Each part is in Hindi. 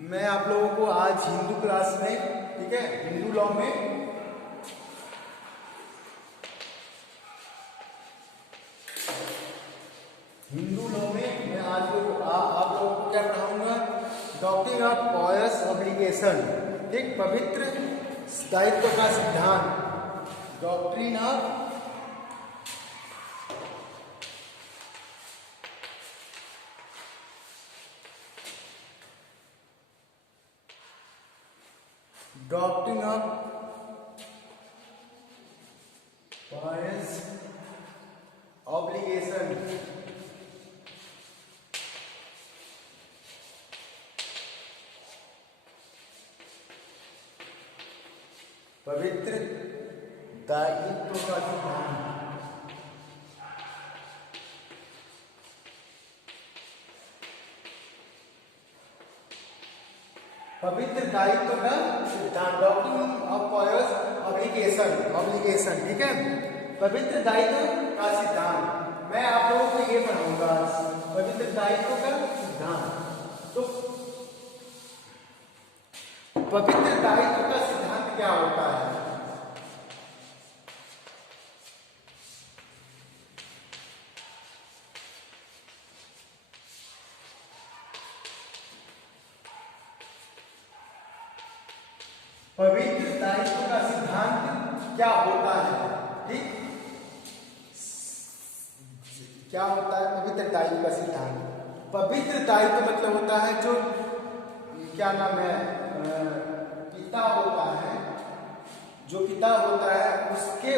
मैं आप लोगों को आज हिंदू क्लास में, ठीक है, हिंदू लॉ में मैं आज आप लोगों को क्या पढ़ाऊंगा? डॉक्ट्रिन ऑफ पॉयस ऑब्लिगेशन, ठीक, पवित्र दायित्व का सिद्धांत। डॉक्ट्रिन ऑफ pious obligation, पवित्र दायित्व का सिद्धांत। पवित्र दायित्व का सिद्धांत, डॉक्ट्रिन ऑफ पॉयस ऑब्लिगेशन, ठीक है, पवित्र दायित्व का सिद्धांत। मैं आप लोगों को ये पढ़ाऊंगा, पवित्र दायित्व का सिद्धांत। तो पवित्र दायित्व का सिद्धांत क्या होता है? पवित्र दायित्व का सिद्धांत क्या होता है? ठीक, क्या होता है पवित्र दायित्व का सिद्धांत? पवित्र दायित्व मतलब होता है जो क्या नाम है, पिता होता है, जो पिता होता है उसके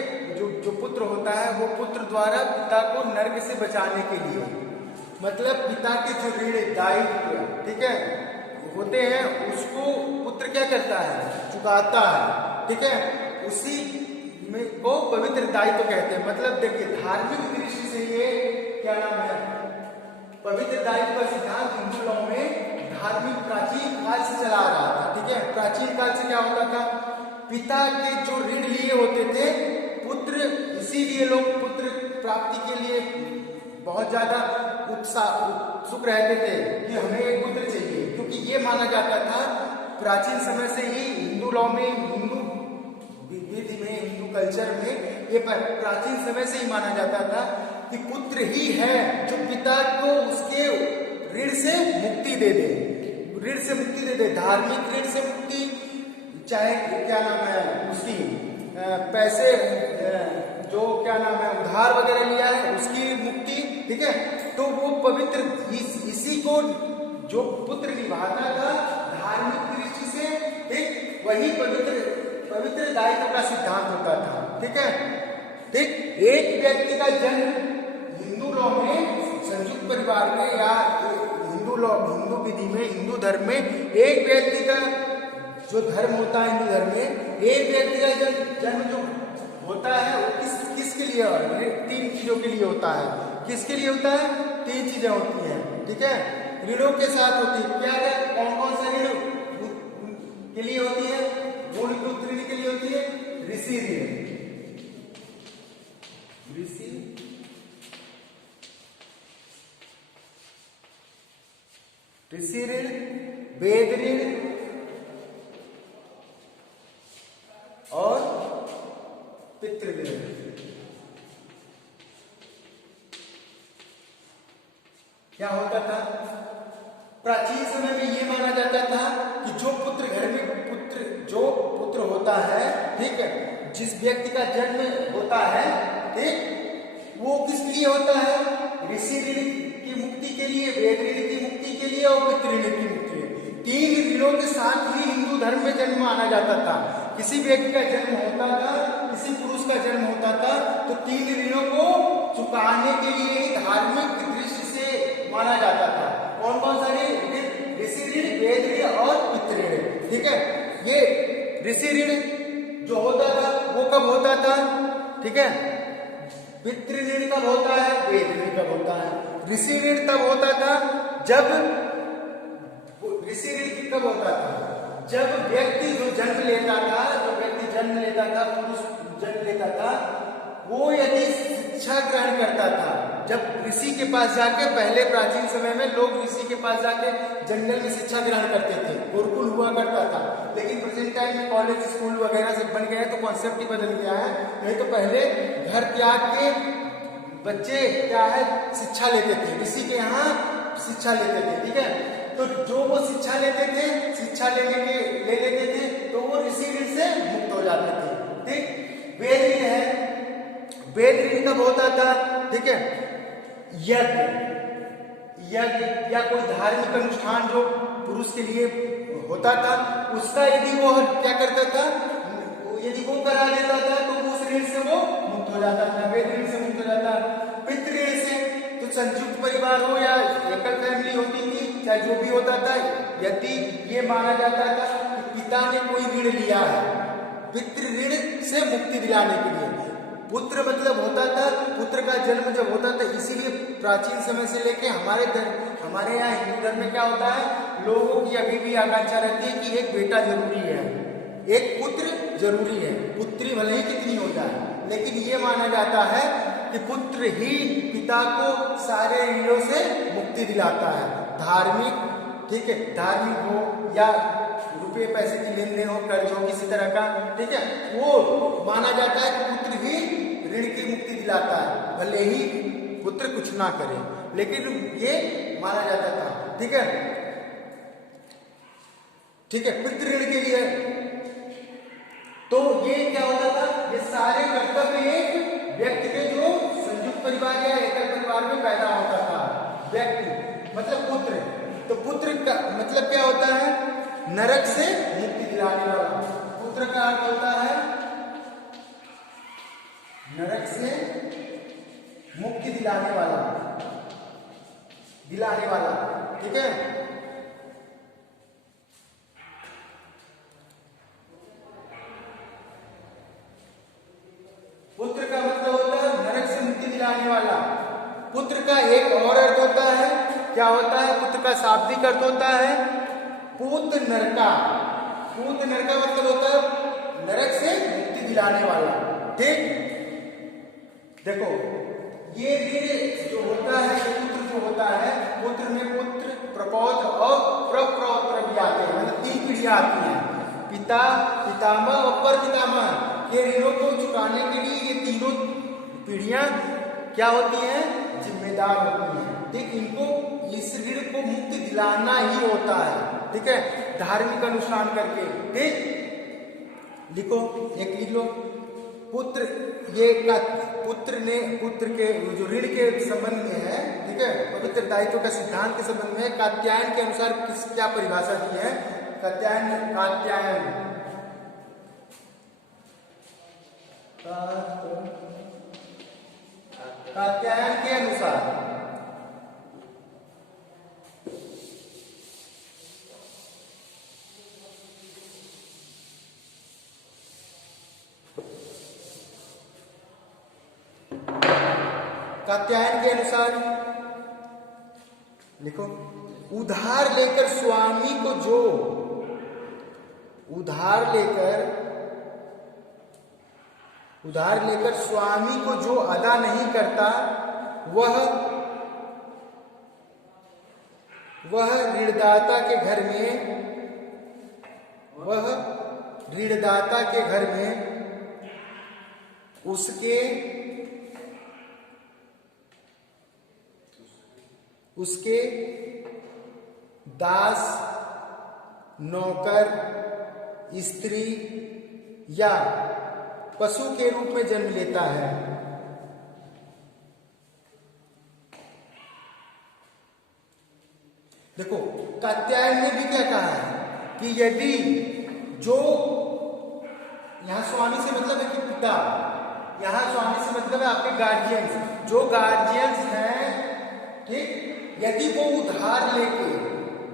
जो पुत्र होता है, वो पुत्र द्वारा पिता को नरक से बचाने के लिए, मतलब पिता के जो ऋण दायित्व, ठीक है, होते हैं, उसको पुत्र क्या करता है? चुकाता है, ठीक है, उसी में को पवित्र दायित्व कहते हैं। मतलब देखिए, धार्मिक दृष्टि से ये क्या नाम है, पवित्र दायित्व का सिद्धांत हिंदू लॉ में धार्मिक प्राचीन काल से चला आ रहा था, ठीक है। प्राचीन काल से क्या होता था? पिता के जो ऋण लिए होते थे पुत्र, इसीलिए लोग पुत्र प्राप्ति के लिए बहुत ज्यादा उत्सुक रहते थे कि हमें एक पुत्र चाहिए, क्योंकि ये माना जाता था प्राचीन समय से ही हिंदू लॉ में, हिंदू विधि में, हिंदू कल्चर में ये प्राचीन समय से ही माना जाता था कि पुत्र ही है जो पिता को उसके ऋण से मुक्ति दे दे, ऋण से मुक्ति दे दे, धार्मिक ऋण से मुक्ति, चाहे क्या नाम है उसकी पैसे जो क्या नाम है उधार वगैरह लिया है उसकी मुक्ति, ठीक है। तो वो पवित्र इसी को जो पुत्र निभाता था धार्मिक दृष्टि से, ठीक, वही पवित्र दायित्व का सिद्धांत होता था, ठीक है। ठीक, एक व्यक्ति का जन्म हिंदू लॉ में, संयुक्त परिवार में या हिंदू लॉ, हिंदू विधि में, हिंदू धर्म में एक व्यक्ति का जो धर्म होता है हिंदू धर्म में, एक व्यक्ति का जन्म जो होता है वो किसके लिए? तीन चीजों के लिए होता है। किसके लिए होता है? तीन चीजें होती हैं, ठीक है, ऋणों के साथ होती है। क्या है? कौन कौन सा ऋण के लिए होती है? मूलभूत ऋण के लिए होती है ऋषि ऋण, ऋषि ऋण, वेद ऋण और पितृ ऋण। क्या होता था? प्राचीन समय में ये माना जाता था कि जो पुत्र घर में जो पुत्र होता है, ठीक है, जिस व्यक्ति का जन्म होता है, ठीक, वो किस लिए होता है? ऋषि ऋण की मुक्ति के लिए, वेद ऋण की मुक्ति के लिए और पितृ ऋण की मुक्ति। तीन ऋणों के साथ ही हिंदू धर्म में जन्म माना जाता था। किसी व्यक्ति का जन्म होता था, किसी पुरुष का जन्म होता था, तो तीन ऋणों को चुकाने के लिए ही धार्मिक दृष्टि से माना जाता था। कौन कौन सा ऋण? ऋषि ऋण, वेद ऋण और पितृ ऋण, ठीक है। ये ऋषि ऋण जो होता था वो कब होता था? ठीक है, पितृ ऋण कब होता है? वेद ऋण कब होता है? ऋषि ऋण तब होता था जब, ऋषि ऋण कब होता था? जब व्यक्ति जो जन्म लेता था, पुरुष जन्म लेता था, वो यदि शिक्षा ग्रहण करता था, जब ऋषि के पास जाके, पहले प्राचीन समय में लोग ऋषि के पास जाके जंगल में शिक्षा ग्रहण करते थे, गुरुकुल हुआ करता था। लेकिन प्रेजेंट टाइम में कॉलेज स्कूल वगैरह सब बन गए हैं, तो कॉन्सेप्ट ही बदल गया है। नहीं तो पहले घर त्याग के बच्चे क्या है शिक्षा लेते थे, ऋषि के यहाँ शिक्षा लेते थे, ठीक है। तो जो वो शिक्षा लेते थे, शिक्षा ले लेते थे, तो वो ऋषि ऋण से मुक्त हो जाते थे, ठीक। वेद ऋण है, वेद ऋण कब होता था, ठीक है, यज्ञ या कोई धार्मिक अनुष्ठान जो पुरुष के लिए होता था, उसका यदि वो क्या करता था, यदि वो करा देता था तो उस ऋण से वो मुक्त हो जाता था, वेद ऋण से मुक्त हो जाता। पितृ ऋण से, तो संयुक्त परिवार हो या एकल फैमिली होती थी, चाहे जो भी होता था, यदि ये माना जाता था कि पिता ने कोई ऋण लिया है, पितृ ऋण से मुक्ति दिलाने के लिए। पुत्र मतलब होता था, पुत्र का जन्म जब होता था, इसीलिए प्राचीन समय से लेके हमारे यहाँ हिंदू धर्म में क्या होता है, लोगों की अभी भी आकांक्षा रहती है कि एक बेटा जरूरी है, एक पुत्र जरूरी है, पुत्री भले ही कितनी हो जाए, लेकिन ये माना जाता है कि पुत्र ही पिता को सारे ऋणों से मुक्ति दिलाता है। धार्मिक, ठीक है, धार्मिक हो या रुपये पैसे की लेन देन हो, कर्ज हो किसी तरह का, ठीक है, वो माना जाता है कि पुत्र ही ऋण की मुक्ति दिलाता है, भले ही पुत्र कुछ ना करे, लेकिन ये माना जाता था, ठीक है, ठीक है। पितृ ऋण के लिए तो ये क्या होता था, ये सारे कर्तव्य एक व्यक्ति के जो संयुक्त परिवार या एकल परिवार में पैदा होता था, व्यक्ति मतलब पुत्र, तो पुत्र का मतलब क्या होता है, नरक से मुक्ति दिलाने वाला। पुत्र का अर्थ होता है नरक से मुक्ति दिलाने वाला, ठीक है। पुत्र का मतलब होता है नरक से मुक्ति दिलाने वाला। पुत्र का एक और अर्थ होता है, क्या होता है, पुत्र का शाब्दिक अर्थ होता है पूत नरका। पूत नरका मतलब होता है नरक से मुक्ति दिलाने वाला, ठीक। देखो ये ऋण जो होता है, पुत्र जो होता है, पुत्र में पुत्र, प्रपौत्र और प्रपौत्र भी आते हैं, मतलब 3 पीढ़ियां आती हैं, पिता, पितामह और परपितामह। ये ऋणों को चुकाने के लिए ये तीनों पीढ़ियां क्या होती हैं, जिम्मेदार होती हैं, ठीक। इनको इस ऋण को मुक्ति दिलाना ही होता है, ठीक है, धार्मिक अनुष्ठान करके, ठीक। लिखो, एक लिख लो, पुत्र, ये का पुत्र के जो ऋण के संबंध में है, ठीक है, पवित्र दायित्व का सिद्धांत के संबंध में कात्यायन के अनुसार क्या परिभाषा दी है। कात्यायन के अनुसार कात्यायन के अनुसार लिखो, उधार लेकर स्वामी को जो उधार लेकर स्वामी को जो अदा नहीं करता, वह ऋणदाता के घर में उसके दास, नौकर, स्त्री या पशु के रूप में जन्म लेता है। देखो कात्यायन ने भी क्या कहा है कि यदि जो, यहां स्वामी से मतलब है कि पिता, यहां स्वामी से मतलब है आपके गार्जियंस, जो गार्जियंस हैं, ठीक, यदि वो उधार लेके,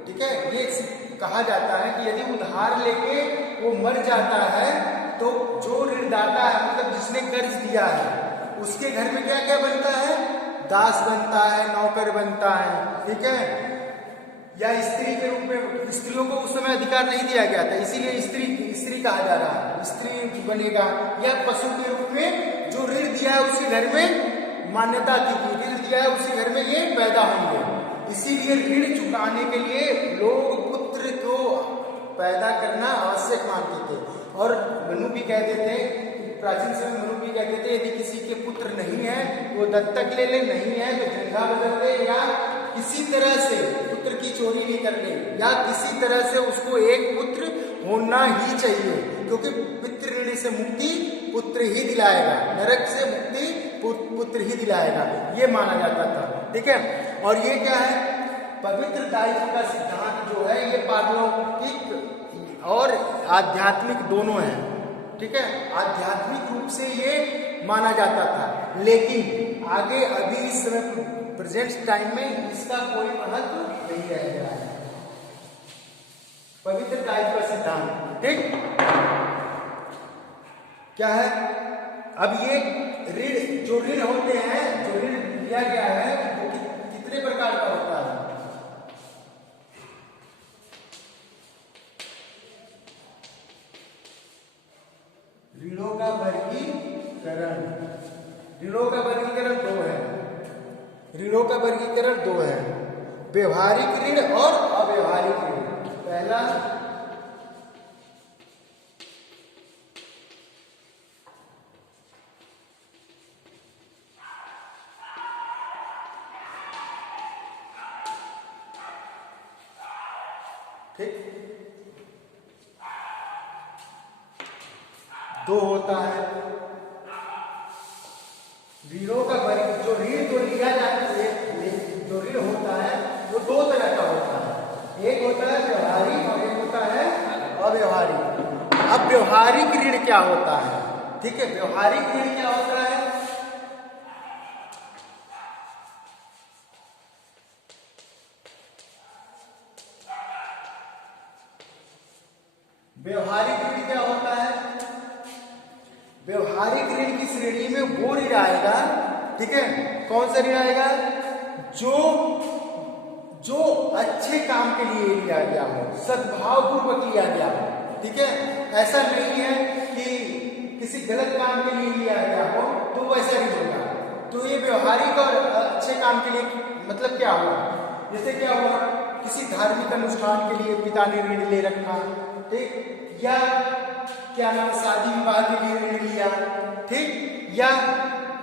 ठीक है, ये कहा जाता है कि यदि उधार लेके वो मर जाता है, तो जो ऋणदाता है मतलब जिसने कर्ज दिया है, उसके घर में क्या क्या बनता है, दास बनता है, नौकर बनता है, ठीक है, या स्त्री के रूप में। स्त्रियों को उस समय अधिकार नहीं दिया गया था, इसीलिए स्त्री कहा जा रहा है, स्त्री बनेगा। या पशु के रूप में जो ऋण दिया है उसके घर में मान्यता थी कि ऋण दिया है उसी घर में ये पैदा होंगे। इसीलिए ऋण चुकाने के लिए लोग पुत्र को पैदा करना आवश्यक मानते थे। और मनु भी कहते थे, प्राचीन समय में मनु भी कहते थे, यदि किसी के पुत्र नहीं है वो दत्तक ले ले, नहीं है तो जंघा बदल दे, या किसी तरह से पुत्र की चोरी नहीं कर ले, या किसी तरह से उसको एक पुत्र होना ही चाहिए, क्योंकि पितृ ऋण से मुक्ति पुत्र ही दिलाएगा, नरक से मुक्ति पुत्र ही दिलाएगा, ये माना जाता था। ठीक है, और ये क्या है, पवित्र दायित्व का सिद्धांत जो है ये पारलौकिक और आध्यात्मिक दोनों है। ठीक है, आध्यात्मिक रूप से ये माना जाता था, लेकिन आगे अभी इस समय प्रेजेंट टाइम में इसका कोई महत्व नहीं रह गया है, पवित्र दायित्व का सिद्धांत। ठीक, क्या है, अब ये ऋण, जो ऋण होते हैं, जो ऋण लिया गया है वो कितने प्रकार का होता है? ऋणों का वर्गीकरण, ऋणों का वर्गीकरण दो है, ऋणों का वर्गीकरण दो है, व्यवहारिक ऋण और अव्यवहारिक ऋण। पहला दो होता है ऋणों का वर्ग, जो ऋण जो लिया जाता है, जो ऋण होता है वो दो तरह का होता है, एक होता है व्यवहारिक और एक होता है अव्यवहारिक। अब व्यवहारिक ऋण क्या होता है? ठीक है, व्यवहारिक ऋण क्या होता है? व्यवहारिक ऋण क्या होता है? व्यवहारिक ऋण की श्रेणी में वो ऋण आएगा, ठीक है, कौन सा ऋण आएगा? जो अच्छे काम के लिए लिया गया हो, सद्भाव पूर्वक लिया गया हो। ठीक है, ऐसा नहीं है कि किसी गलत काम के लिए लिया गया हो तो वो ऐसा ऋण होगा। तो ये व्यवहारिक और अच्छे काम के लिए मतलब क्या हुआ? जैसे क्या हुआ, किसी धार्मिक अनुष्ठान के लिए पिता ने ऋण ले रखा, ठीक, या क्या नाम, शादी विवाह के लिए ऋण लिया, ठीक, या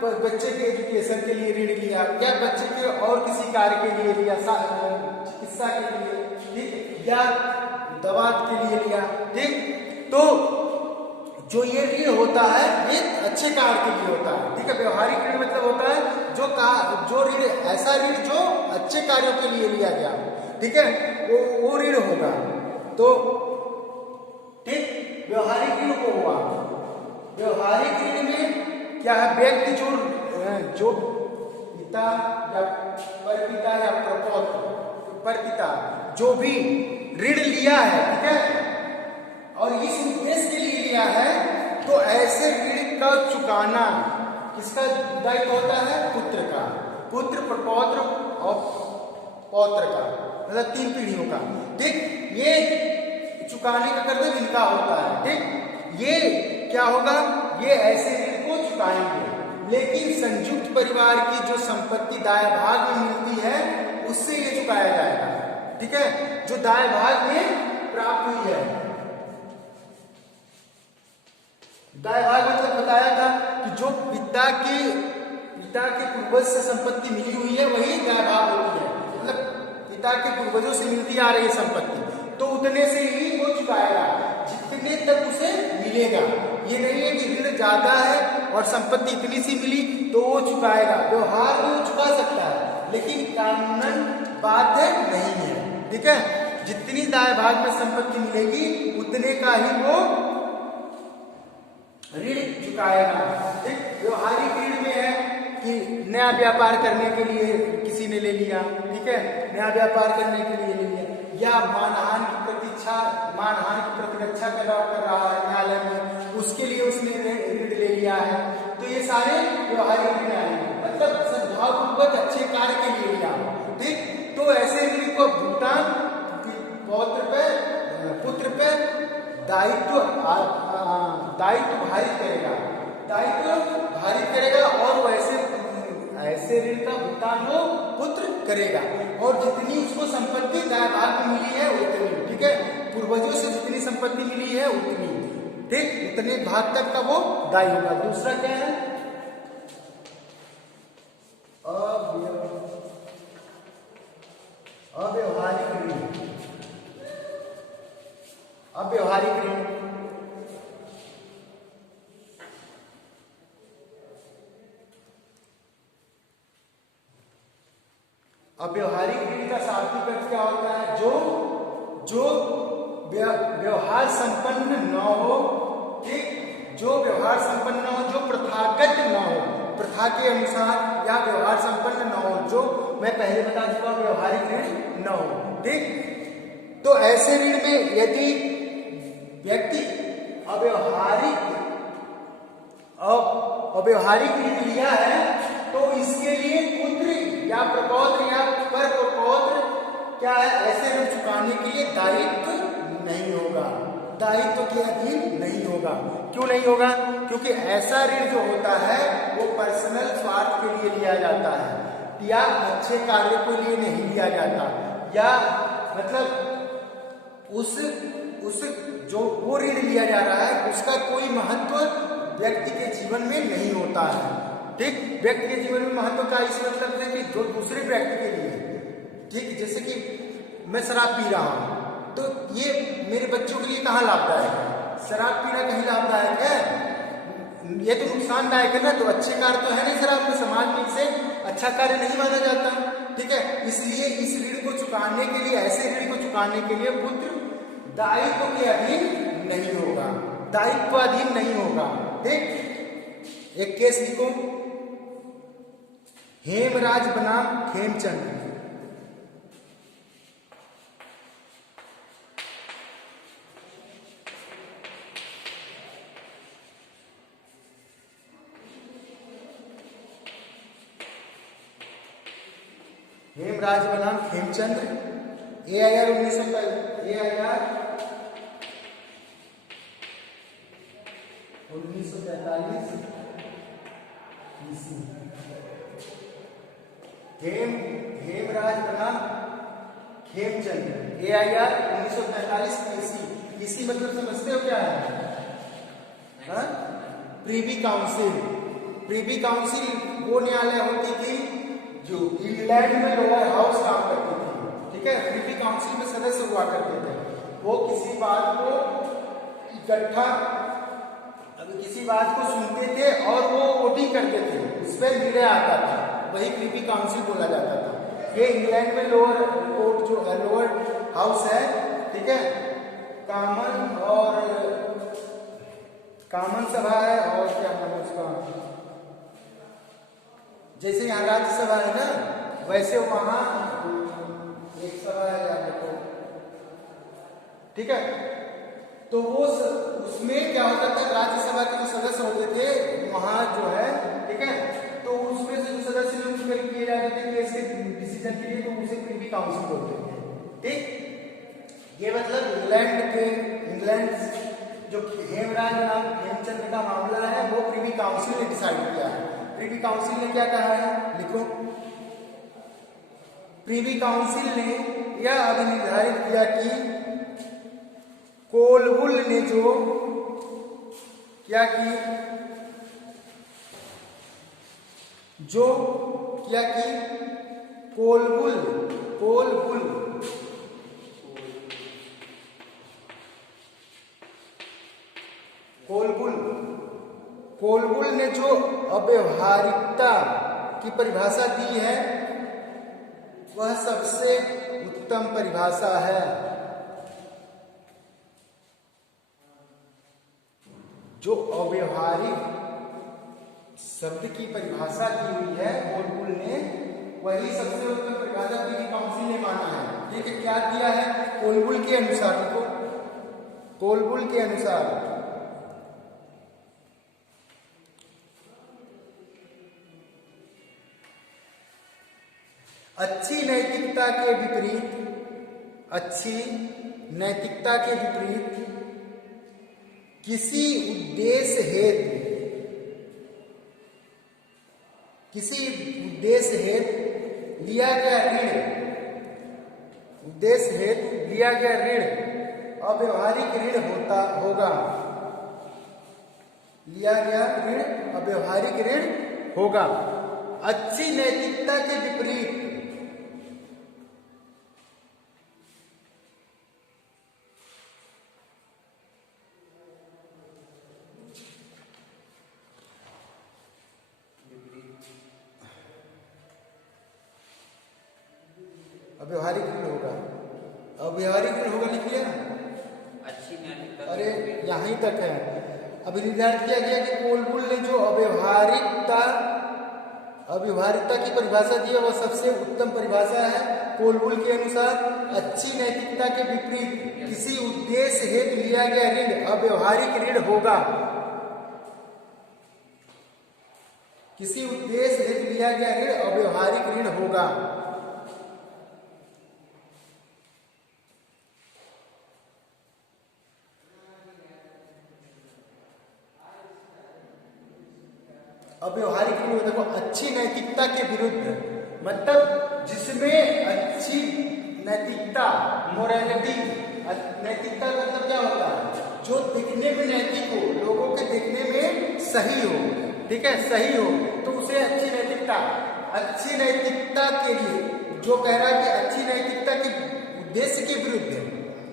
बच्चे के एजुकेशन के लिए ऋण लिया, या बच्चे के और किसी कार्य के लिए लिया, चिकित्सा के लिए, ठीक, या दवा के लिए लिया। ठीक, तो जो ये ऋण होता है ये अच्छे कार्य के लिए होता है। ठीक है, व्यवहारिक ऋण मतलब होता है जो ऋण, ऐसा ऋण जो अच्छे कार्यों के लिए लिया गया। ठीक है, वो ऋण होगा। तो ठीक, व्यवहारिक ऋण को हुआ। व्यवहारिक ऋण में क्या है, व्यक्ति जो पिता या परपिता या परपिता जो भी ऋण लिया है, ठीक है, और इस उद्देश्य के लिए लिया है, तो ऐसे ऋण का चुकाना किसका दायित्व होता है? पुत्र का, पुत्र, प्रपौत्र और पौत्र का, मतलब 3 पीढ़ियों का। ठीक, ये चुकाने का कर्तव्य इनका होता है। ठीक, ये क्या होगा, ये ऐसे ऋण को चुकाएंगे, लेकिन संयुक्त परिवार की जो संपत्ति दाय भाग में मिलती है उससे ये चुकाया जाएगा। ठीक है, जो दाय भाग में प्राप्त हुई है, दाय भाग मतलब बताया था कि जो पिता के पूर्वज से संपत्ति मिली हुई है वही दाय भाग होती है, मतलब पिता के पूर्वजों से मिलती आ रही है संपत्ति, तो उतने से ही वो चुकाएगा जितने तक उसे मिलेगा। ये नहीं है कि ऋण ज्यादा है और संपत्ति इतनी सी मिली तो वो चुकाएगा। व्यवहार में वो चुका सकता है, लेकिन कानूनन बात है नहीं है। ठीक है, जितनी दाय भाग में संपत्ति मिलेगी उतने का ही वो ऋण चुकाएगा। ठीक, व्यवहारिक ऋण में है कि नया व्यापार करने के लिए किसी ने ले लिया, ठीक है, नया व्यापार करने के लिए ले लिया, या मानहान की प्रतिरक्षा कर रहा है न्यायालय में, उसके लिए उसने ऋण ले लिया है। तो ये सारे व्यवहारिक ऋण आएंगे, मतलब सद्भावपूर्वक अच्छे कार्य के लिए लिया। ठीक, तो ऐसे ऋण को भुगतान पुत्र पे दायित्व भारित करेगा, और वो ऐसे ऋण का भुगतान वो पुत्र करेगा। और जितनी उसको संपत्ति दाएं भाग में मिली है उतनी, ठीक है, पूर्वजों से जितनी संपत्ति मिली है उतनी, ठीक, उतने भाग तक का वो दायी होगा। दूसरा क्या है, अव्यवहारिक ऋण। अव्यवहारिक ऋण अव्यवहारिक ऋण का शाब्दिक अर्थ क्या होता है, जो व्यवहार संपन्न न हो, ठीक, जो व्यवहार संपन्न न हो, जो प्रथागत न हो, प्रथा के अनुसार या व्यवहार संपन्न न हो, जो मैं पहले बता चुका व्यवहारिक ऋण न हो, ठीक। तो ऐसे ऋण में यदि व्यक्ति अव्यवहारिक ऋण लिया है तो इसके लिए पुत्र या प्रपौत्र या पर प्रपौत्र क्या है, ऐसे ऋण चुकाने के लिए दायित्व नहीं होगा, दायित्व के अधीन नहीं होगा। क्यों नहीं होगा? क्योंकि ऐसा ऋण जो होता है वो पर्सनल स्वार्थ के लिए लिया जाता है या अच्छे कार्य के लिए नहीं लिया जाता, या मतलब उस जो वो ऋण लिया जा रहा है उसका कोई महत्व व्यक्ति के जीवन में नहीं होता है, ठीक। व्यक्ति के जीवन में महत्व का इस मतलब से कि जो दूसरे व्यक्ति के लिए, ठीक, जैसे कि मैं शराब पी रहा हूं तो ये मेरे बच्चों के लिए कहाँ लाभदायक है? शराब पीना कहीं लाभदायक है? ये तो नुकसानदायक है ना। तो अच्छे कार्य तो है नहीं शराब में, समाज में इसे अच्छा कार्य नहीं माना जाता, ठीक है। इसलिए इस ऋण को चुकाने के लिए, ऐसे ऋण को चुकाने के लिए पुत्र दायित्व के अधीन नहीं होगा, दायित्वाधीन नहीं होगा, ठीक। एक केस लिखो, हेमराज बनाम खेमचंद। हेमराज बनाम खेमचंद, AIR 1943 ईस्वी। हेमराज बनाम खेमचंद, AIR 1943 ईस्वी। इसी मतलब समझते हो क्या है? प्रीवी काउंसिल। प्रीवी काउंसिल वो न्यायालय होती थी जो इंग्लैंड में लोअर हाउस काम करती थी, ठीक है। प्रीवी काउंसिल में सदस्य हुआ करते थे, वो किसी बात को इकट्ठा, किसी बात को सुनते थे और वो वोटिंग करते थे, उस पर निर्णय आता था, वही प्रीवी काउंसिल बोला जाता था। ये इंग्लैंड में लोअर कोर्ट जो लोअर हाउस है, ठीक है, कॉमन सभा है, और क्या नाम है उसका, जैसे यहाँ राज्यसभा है ना, वैसे वहां एक सभा है याद रखो, ठीक है। तो वो उसमें क्या होता था, राज्यसभा के जो सदस्य होते थे वहां जो है, ठीक है, तो उसमें से जो सदस्य लोग किए जाते थे केस के डिसीजन के लिए, तो उसे प्रीवी काउंसिल बोलते थे, ठीक। ये मतलब इंग्लैंड जो हेमराज नाम हेमचंद का मामला है वो प्रीवी काउंसिल ने डिसाइड किया है। प्रीवी काउंसिल ने क्या कहा है, लिखो, प्रीवी काउंसिल ने यह अभिनिर्धारित किया कि कोलबुल ने जो क्या की, कोलबुल ने जो अव्यवहारिकता की परिभाषा दी है वह सबसे उत्तम परिभाषा है। जो अव्यवहारिक शब्द की परिभाषा की हुई है कोलबुल ने, वही सबसे उत्तम परिभाषा प्रीवी काउंसिल ने माना है। ठीक है, क्या किया है कोलबुल के अनुसार, देखो कोलबुल के अनुसार अच्छी नैतिकता के विपरीत किसी उद्देश्य उद्देश्य हेतु लिया गया ऋण अव्यवहारिक ऋण होगा। लिया गया ऋण अव्यवहारिक ऋण होगा। अच्छी नैतिकता के विपरीत अव्यवहारिक ऋण होगा। अव्यवहारिक ऋण होगा लिखिए ना। अच्छी नैतिकता। अरे यहीं तक है। अभी निर्धारित किया गया कि कोलबुल ने जो अव्यवहारिकता की परिभाषा दी है वह सबसे उत्तम परिभाषा है। कोलबुल के अनुसार अच्छी नैतिकता के विपरीत किसी उद्देश्य हेतु लिया गया ऋण अव्यवहारिक ऋण होगा। किसी उद्देश्य हेतु लिया गया ऋण अव्यवहारिक ऋण होगा। अव्यवहारिक ऋण देखो अच्छी नैतिकता के विरुद्ध, मतलब जिसमें अच्छी नैतिकता, मोरालिटी, नैतिकता का मतलब क्या होता है? जो दिखने में नैतिक हो, लोगों के देखने में सही हो, ठीक है, सही हो, तो उसे अच्छी नैतिकता। अच्छी नैतिकता के लिए जो कह रहा है कि अच्छी नैतिकता के उद्देश्य के विरुद्ध है,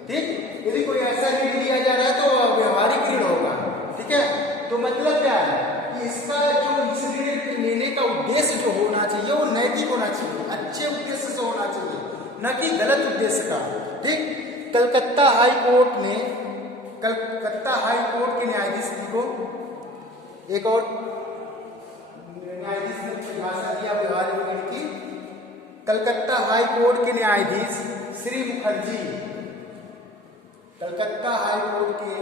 ठीक। यदि कोई ऐसा ऋण लिया जा रहा है तो व्यवहारिक ऋण होगा, ठीक है। तो मतलब क्या है कि इसका जो इस ऋण लेने का उद्देश्य जो होना चाहिए वो नैतिक होना चाहिए, अच्छे उद्देश्य से होना चाहिए, न कि गलत उद्देश्य का, ठीक। कलकत्ता हाई कोर्ट के न्यायाधीश को एक और न्यायाधीश ने परिभाषा दिया व्यवहारिक ऋण की। कलकत्ता हाई कोर्ट के न्यायाधीश श्री मुखर्जी, कलकत्ता हाई कोर्ट के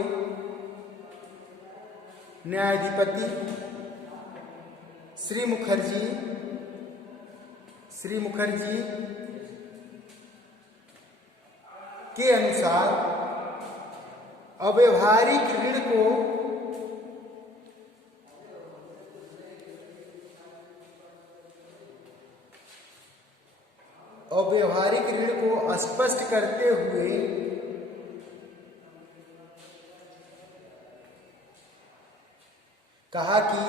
न्यायाधिपति श्री मुखर्जी के अनुसार अव्यवहारिक ऋण को स्पष्ट करते हुए कहा कि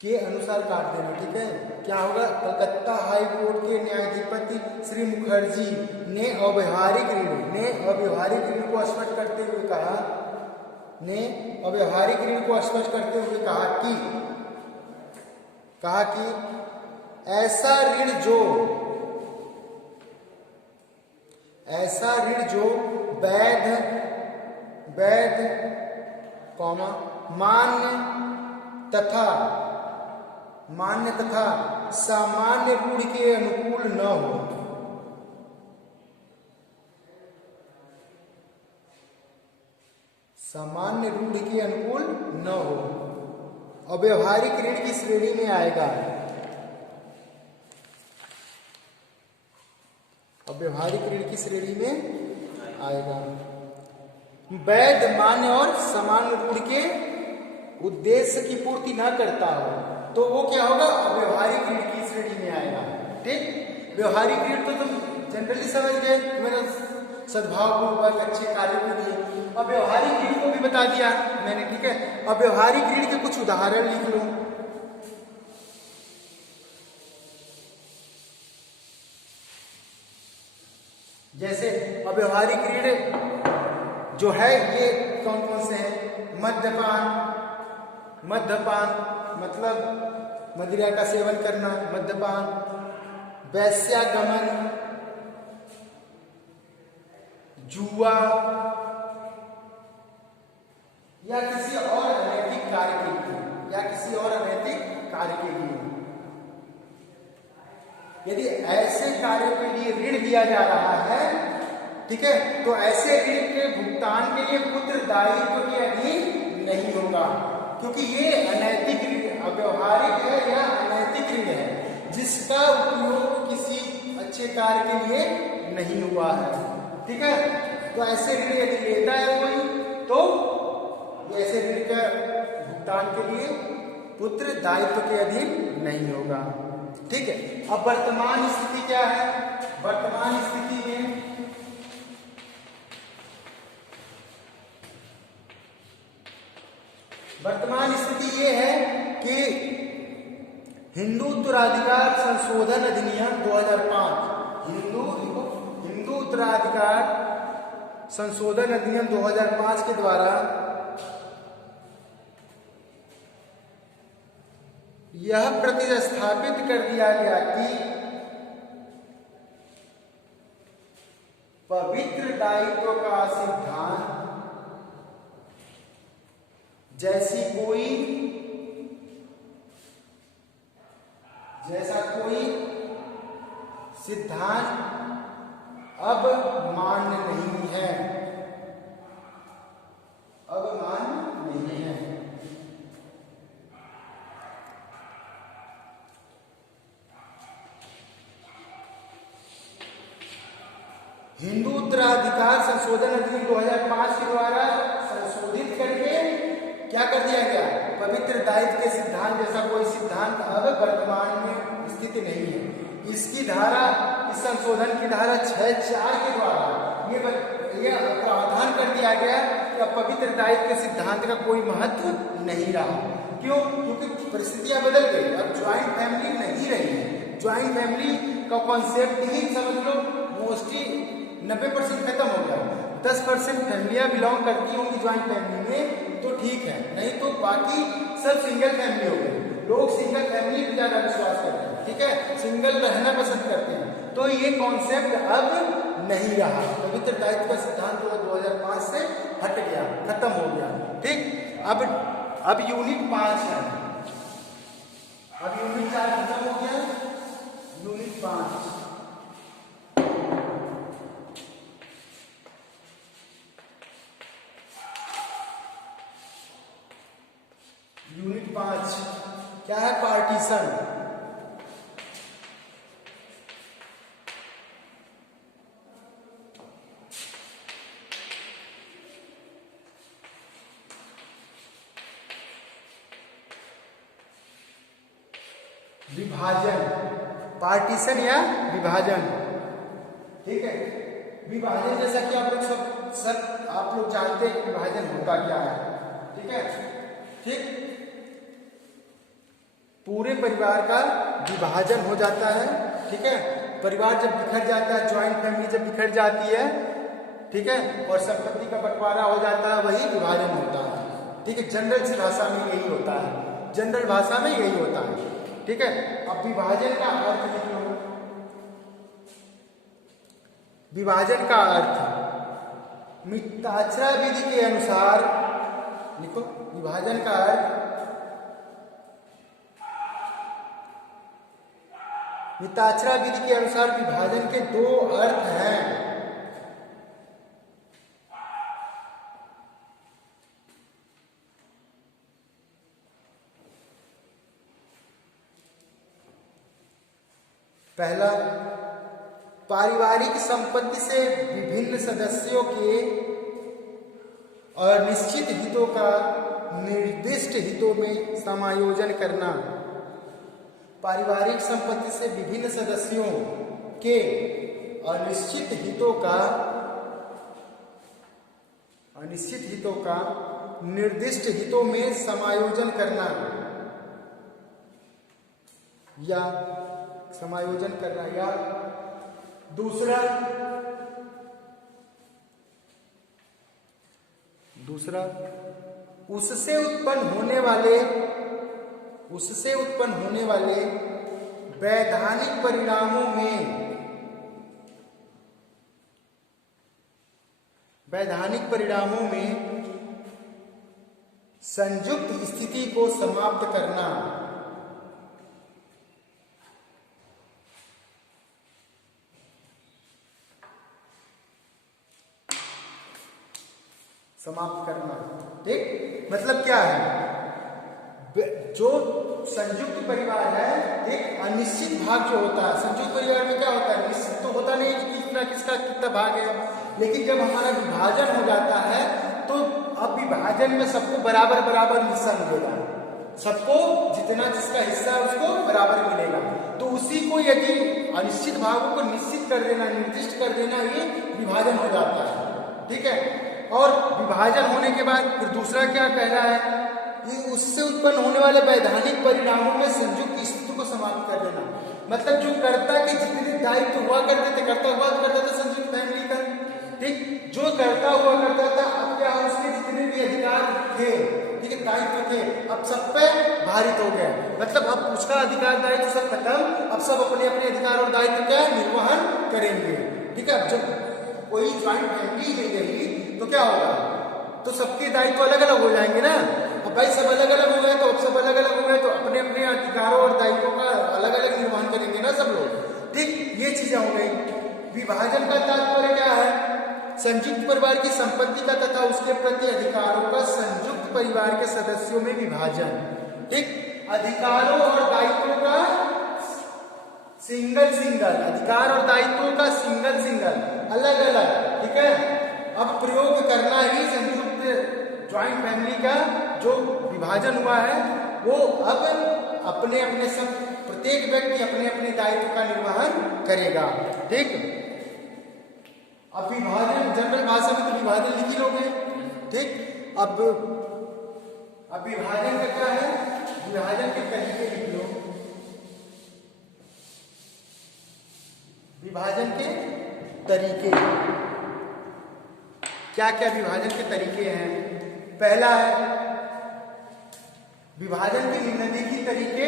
के अनुसार काट देना, ठीक है। क्या होगा? कलकत्ता हाई कोर्ट के न्यायाधिपति श्री मुखर्जी ने अव्यवहारिक ऋण को स्पष्ट करते हुए कहा कि ऐसा ऋण जो वैध मान्य तथा सामान्य रूढ़ के अनुकूल न हो। सामान्य रूढ़ के अनुकूल न हो, अव्यवहारिक ऋण की श्रेणी में आएगा। अव्यवहारिक ऋण की श्रेणी में आएगा। वैध, मान्य और सामान्य रूढ़ के उद्देश्य की पूर्ति न करता हो तो वो क्या होगा? अव्यवहारिक ऋण की श्रेणी में आएगा, ठीक। व्यवहारिक ऋण तो तुम जनरली समझ गए, मैंने सद्भाव पूर्वक अच्छे कार्यों के लिए। अब व्यवहारिक ऋण को भी बता दिया मैंने, ठीक है। अब व्यवहारिक ऋण के कुछ उदाहरण लिख लो। जैसे अव्यवहारिक ऋण जो है ये कौन कौन से हैं? मद्यपान मतलब मदिरा का सेवन करना, मद्यपान। वैश्यागमन, जुआ या किसी और अनैतिक कार्य के लिए यदि ऐसे कार्यों के लिए ऋण लिया जा रहा है, ठीक है, तो ऐसे ऋण के भुगतान के लिए उत्तरदायित्व के अधीन नहीं होगा, क्योंकि ये अनैतिक ऋण, अव्यवहारिक है या अनैतिक ऋण है जिसका उपयोग किसी अच्छे कार्य के लिए नहीं हुआ है, ठीक है। तो ऐसे ऋण यदि लेता है कोई तो ऐसे ऋण का भुगतान के लिए पुत्र दायित्व के अधीन नहीं होगा। ठीक है, अब वर्तमान स्थिति क्या है? वर्तमान स्थिति में वर्तमान स्थिति ये है कि हिंदू उत्तराधिकार संशोधन अधिनियम 2005, हिंदू उत्तराधिकार संशोधन अधिनियम 2005 के द्वारा यह प्रतिस्थापित कर दिया गया कि पवित्र दायित्व का सिद्धांत जैसा कोई सिद्धांत अब मान्य नहीं है, अब मान्य नहीं है। हिंदू उत्तराधिकार संशोधन अधिनियम 2005 के द्वारा संशोधित करके क्या कर दिया गया? पवित्र दायित्व के सिद्धांत जैसा कोई सिद्धांत अब वर्तमान में स्थिति नहीं है। इसकी धारा, इस संशोधन की धारा 6(4) के द्वारा ये प्रावधान कर दिया गया कि अब पवित्र दायित्व के सिद्धांत का कोई महत्व नहीं रहा। क्यों? क्योंकि परिस्थितियां बदल गई, अब ज्वाइंट फैमिली नहीं रही है। ज्वाइंट फैमिली का कॉन्सेप्ट ही समझ लो मोस्टली 90% खत्म हो गया। 10% फैमिलियां बिलोंग करती होंगी ज्वाइंट फैमिली में तो ठीक है, नहीं तो बाकी सब सिंगल फैमिली हो गई। लोग सिंगल फैमिली पर ज्यादा विश्वास करते हैं, ठीक है, सिंगल रहना पसंद करते हैं। तो ये कॉन्सेप्ट अब नहीं रहा। पवित्र दायित्व का सिद्धांत 2005 से हट गया, खत्म हो गया। ठीक, अब यूनिट 5 है, अब यूनिट 4 खत्म हो गया, यूनिट 5। यूनिट 5 क्या है? पार्टीशन। विभाजन, पार्टीशन या विभाजन। ठीक है, विभाजन जैसा कि आप लोग जानते हैं कि विभाजन होता क्या है। ठीक है, ठीक, पूरे परिवार का विभाजन हो जाता है। ठीक है, परिवार जब बिखर जाता है, ज्वाइंट फैमिली जब बिखर जाती है, ठीक है, और संपत्ति का बंटवारा हो जाता है, वही विभाजन होता है। ठीक है, जनरल भाषा में यही होता है, जनरल भाषा में यही होता है। ठीक है, अब विभाजन का अर्थ लिख लो। विभाजन का अर्थ मिताक्षरा विधि के अनुसार लिखो। विभाजन का अर्थ मिताक्षरा विधि के अनुसार विभाजन के 2 अर्थ हैं। पहला, पारिवारिक संपत्ति से विभिन्न सदस्यों के और निश्चित हितों का निर्दिष्ट हितों में समायोजन करना। पारिवारिक संपत्ति से विभिन्न सदस्यों के अनिश्चित हितों का निर्दिष्ट हितों में समायोजन करना या दूसरा उससे उत्पन्न होने वाले वैधानिक परिणामों में संयुक्त स्थिति को समाप्त करना। ठीक, मतलब क्या है? जो संयुक्त परिवार है, एक अनिश्चित भाग जो होता है, संयुक्त परिवार में क्या होता है? निश्चित तो होता नहीं कि किसका कितना भाग है, लेकिन जब हमारा विभाजन हो जाता है तो अब विभाजन में सबको बराबर हिस्सा मिलेगा। सबको जितना जिसका हिस्सा है उसको बराबर मिलेगा। तो उसी को यदि अनिश्चित भागों को निश्चित कर देना, निर्दिष्ट कर देना, ये विभाजन हो जाता है। ठीक है, और विभाजन होने के बाद फिर दूसरा क्या कह रहा है कि उससे उत्पन्न होने वाले वैधानिक परिणामों में संयुक्त स्थिति को समाप्त कर देना। मतलब जो कर्ता के जितने दायित्व हुआ करते थे, कर्ता हुआ करता था संयुक्त फैमिली का, ठीक, जो कर्ता हुआ करता था, अब क्या उसके जितने भी अधिकार थे, ठीक है, दायित्व थे, अब सब पे भारित हो गया। मतलब अब उसका अधिकार दायित्व सब खत्म, अब सब अपने अपने अधिकार और दायित्व क्या निर्वहन करेंगे। ठीक है, अब जब कोई ज्वाइंट फैमिली ले गई तो क्या होगा, तो सबके दायित्व अलग अलग हो जाएंगे ना। अब भाई सब अलग अलग हो गए, तो अब सब अलग अलग हो गए तो अपने अपने अधिकारों और दायित्वों का अलग अलग निर्वहन करेंगे ना सब लोग। ठीक, ये चीजें हो गई। विभाजन का तात्पर्य क्या है, संयुक्त परिवार की संपत्ति का तथा उसके प्रति अधिकारों का संयुक्त परिवार के सदस्यों में विभाजन। ठीक, अधिकारों और दायित्वों का सिंगल सिंगल, अधिकार और दायित्वों का सिंगल सिंगल, अलग अलग। ठीक है, अब प्रयोग करना ही संयुक्त ज्वाइंट फैमिली का जो विभाजन हुआ है वो अब अपने अपने सब, प्रत्येक व्यक्ति अपने अपने दायित्व का निर्वहन करेगा। ठीक, अब विभाजन जनरल भाषा में तो विभाजन लिख ही लोगे। ठीक, अब विभाजन का क्या है, विभाजन के तरीके लिख लो। विभाजन के तरीके क्या क्या विभाजन के तरीके हैं। पहला है विभाजन के निम्नलिखित तरीके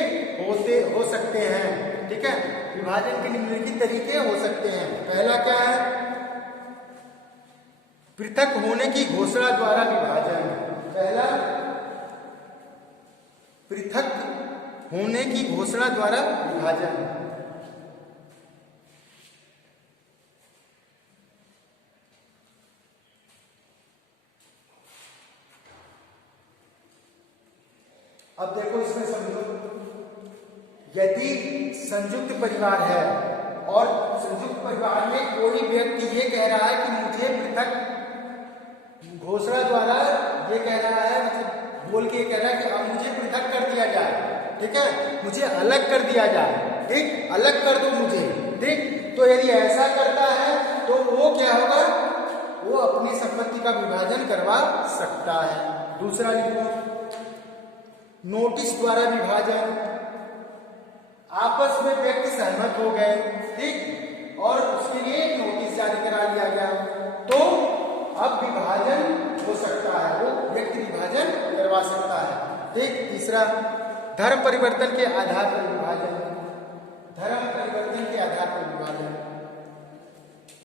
हो सकते हैं। ठीक है, विभाजन के निम्नलिखित तरीके हो सकते हैं। पहला क्या है, पृथक होने की घोषणा द्वारा विभाजन। पहला, पृथक होने की घोषणा द्वारा विभाजन। अब देखो इसमें समझो, यदि संयुक्त परिवार है और संयुक्त परिवार में कोई व्यक्ति ये कह रहा है कि मुझे पृथक घोषणा द्वारा ये कह रहा है, मतलब बोल के कह रहा है कि अब मुझे पृथक कर दिया जाए। ठीक है, मुझे अलग कर दिया जाए। ठीक, अलग कर दो मुझे। ठीक, तो यदि ऐसा करता है तो वो क्या होगा, वो अपनी संपत्ति का विभाजन करवा सकता है। दूसरा लिखो, नोटिस द्वारा विभाजन। आपस में व्यक्ति सहमत हो गए, ठीक, और उसके लिए एक नोटिस जारी करा लिया गया, तो अब विभाजन हो सकता है, वो व्यक्ति विभाजन करवा सकता है। ठीक, तीसरा, धर्म परिवर्तन के आधार पर विभाजन। धर्म परिवर्तन के आधार पर विभाजन।